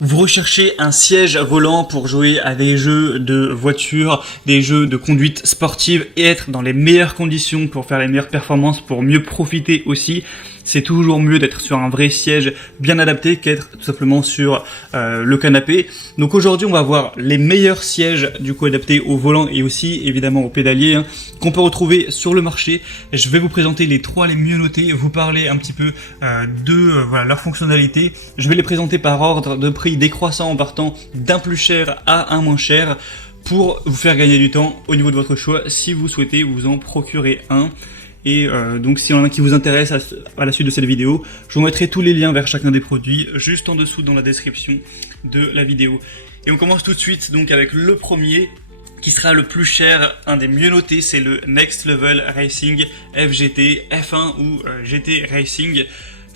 Vous recherchez un siège volant pour jouer à des jeux de voiture, des jeux de conduite sportive et être dans les meilleures conditions pour faire les meilleures performances, pour mieux profiter aussi. C'est toujours mieux d'être sur un vrai siège bien adapté qu'être tout simplement sur le canapé. Donc aujourd'hui, on va voir les meilleurs sièges du coup adaptés au volant et aussi évidemment au pédalier qu'on peut retrouver sur le marché. Je vais vous présenter les trois les mieux notés, vous parler un petit peu de leur fonctionnalité. Je vais les présenter par ordre de prix décroissant en partant d'un plus cher à un moins cher pour vous faire gagner du temps au niveau de votre choix si vous souhaitez vous en procurer un. Et donc s'il y en a qui vous intéresse à la suite de cette vidéo, je vous mettrai tous les liens vers chacun des produits juste en dessous dans la description de la vidéo. Et on commence tout de suite donc avec le premier qui sera le plus cher, un des mieux notés, c'est le Next Level Racing FGT, F1 ou GT Racing.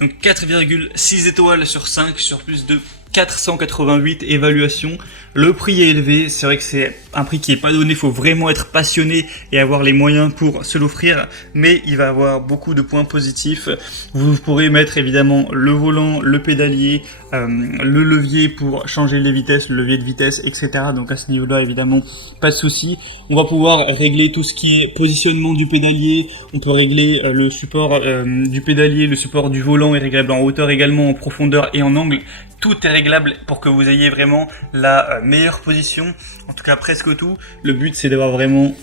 Donc 4,6 étoiles sur 5 sur plus de 488 évaluations. Le prix est élevé, c'est vrai que c'est un prix qui n'est pas donné, il faut vraiment être passionné et avoir les moyens pour se l'offrir, mais il va avoir beaucoup de points positifs. Vous pourrez mettre évidemment le volant, le pédalier, le levier pour changer les vitesses, le levier de vitesse, etc. Donc à ce niveau-là, évidemment, pas de souci. On va pouvoir régler tout ce qui est positionnement du pédalier, on peut régler le support du pédalier, le support du volant est réglable en hauteur également, en profondeur et en angle. Tout est réglable pour que vous ayez vraiment la meilleure position, en tout cas presque tout. Le but c'est d'avoir vraiment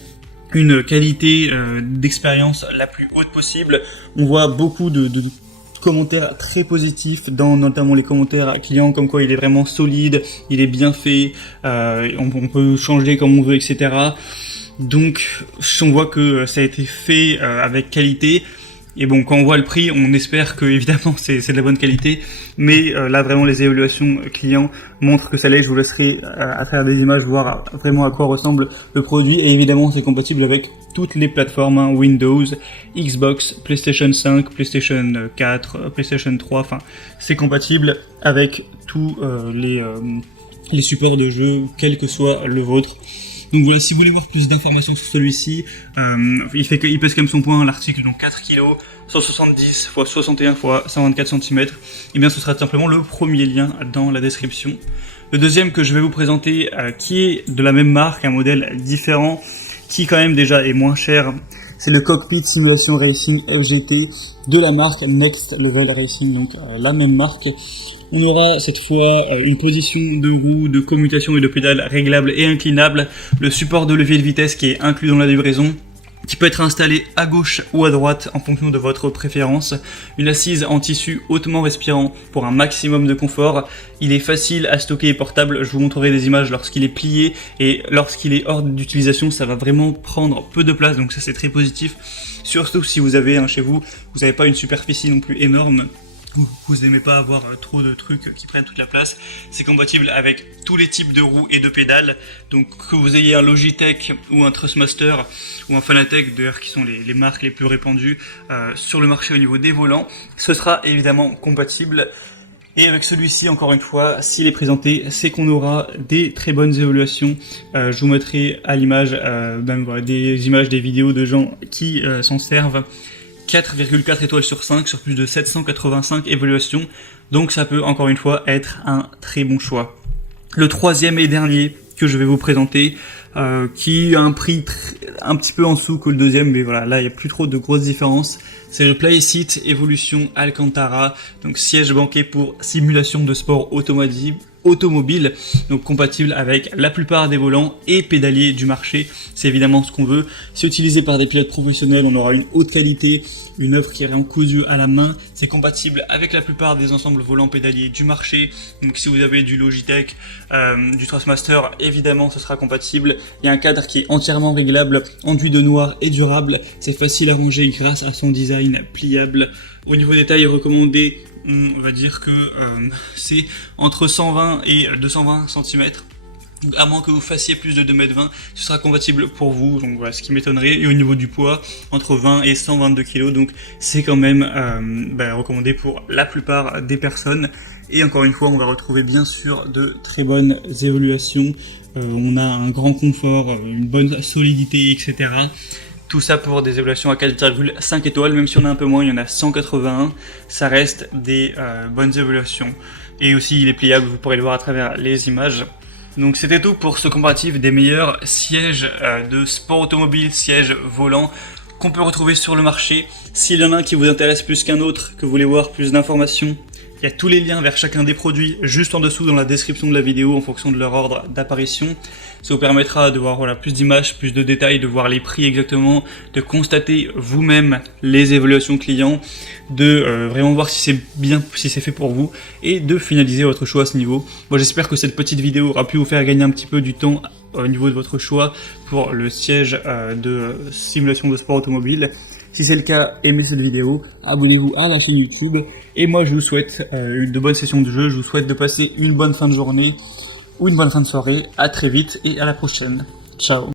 une qualité d'expérience la plus haute possible. On voit beaucoup de commentaires très positifs dans notamment les commentaires clients comme quoi il est vraiment solide, il est bien fait, on peut changer comme on veut, etc. Donc on voit que ça a été fait avec qualité. Et bon, quand on voit le prix, on espère que évidemment c'est de la bonne qualité, mais là vraiment les évaluations clients montrent que ça l'est. Je vous laisserai à travers des images voir vraiment à quoi ressemble le produit, et évidemment c'est compatible avec toutes les plateformes, Windows, Xbox, PlayStation 5, PlayStation 4, PlayStation 3, enfin c'est compatible avec tous les supports de jeu, quel que soit le vôtre. Donc voilà, si vous voulez voir plus d'informations sur celui-ci, il pèse comme son poids, l'article, donc 4 kg, 170 x 61 x 124 cm, et bien ce sera tout simplement le premier lien dans la description. Le deuxième que je vais vous présenter, qui est de la même marque, un modèle différent, qui quand même déjà est moins cher, c'est le Cockpit Simulation Racing FGT de la marque Next Level Racing, donc la même marque. On aura cette fois une position de roue, de commutation et de pédale réglable et inclinable, le support de levier de vitesse qui est inclus dans la livraison, qui peut être installé à gauche ou à droite en fonction de votre préférence, une assise en tissu hautement respirant pour un maximum de confort. Il est facile à stocker et portable, je vous montrerai des images lorsqu'il est plié, et lorsqu'il est hors d'utilisation ça va vraiment prendre peu de place, donc ça c'est très positif, surtout si vous avez chez vous, vous n'avez pas une superficie non plus énorme, vous n'aimez pas avoir trop de trucs qui prennent toute la place. C'est compatible avec tous les types de roues et de pédales, donc que vous ayez un Logitech ou un Trustmaster ou un Fanatec d'ailleurs, qui sont les marques les plus répandues sur le marché au niveau des volants, ce sera évidemment compatible. Et avec celui-ci, encore une fois, s'il est présenté, c'est qu'on aura des très bonnes évaluations. Je vous mettrai à l'image des images, des vidéos de gens qui s'en servent. 4,4 étoiles sur 5 sur plus de 785 évaluations, donc ça peut encore une fois être un très bon choix. Le troisième et dernier que je vais vous présenter, qui a un prix un petit peu en dessous que le deuxième, mais voilà, là il n'y a plus trop de grosses différences, c'est le Playseat Evolution Alcantara, donc siège banquet pour simulation de sport automobile, donc compatible avec la plupart des volants et pédaliers du marché, c'est évidemment ce qu'on veut. C'est utilisé par des pilotes professionnels, on aura une haute qualité, une œuvre qui est en cousu à la main, c'est compatible avec la plupart des ensembles volants pédaliers du marché, donc si vous avez du Logitech, du Trustmaster, évidemment ce sera compatible. Il y a un cadre qui est entièrement réglable, enduit de noir et durable, c'est facile à ranger grâce à son design pliable. Au niveau des tailles recommandées, on va dire que c'est entre 120 et 220 cm. À moins que vous fassiez plus de 2,20 m, ce sera compatible pour vous, donc voilà, ce qui m'étonnerait. Et au niveau du poids, entre 20 et 122 kg, donc c'est quand même recommandé pour la plupart des personnes. Et encore une fois, on va retrouver bien sûr de très bonnes évaluations. On a un grand confort, une bonne solidité, etc. Tout ça pour des évaluations à 4,5 étoiles, même si on a un peu moins, il y en a 181, ça reste des bonnes évaluations. Et aussi il est pliable, vous pourrez le voir à travers les images. Donc c'était tout pour ce comparatif des meilleurs sièges de sport automobile, sièges volants qu'on peut retrouver sur le marché. S'il y en a un qui vous intéresse plus qu'un autre, que vous voulez voir plus d'informations, il y a tous les liens vers chacun des produits juste en dessous dans la description de la vidéo en fonction de leur ordre d'apparition. Ça vous permettra de voir plus d'images, plus de détails, de voir les prix exactement, de constater vous-même les évaluations clients, de vraiment voir si c'est bien, si c'est fait pour vous et de finaliser votre choix à ce niveau. Moi j'espère que cette petite vidéo aura pu vous faire gagner un petit peu du temps au niveau de votre choix pour le siège de simulation de sport automobile. Si c'est le cas, aimez cette vidéo, abonnez-vous à la chaîne YouTube, et moi je vous souhaite de bonnes sessions de jeu, je vous souhaite de passer une bonne fin de journée, ou une bonne fin de soirée, à très vite et à la prochaine. Ciao.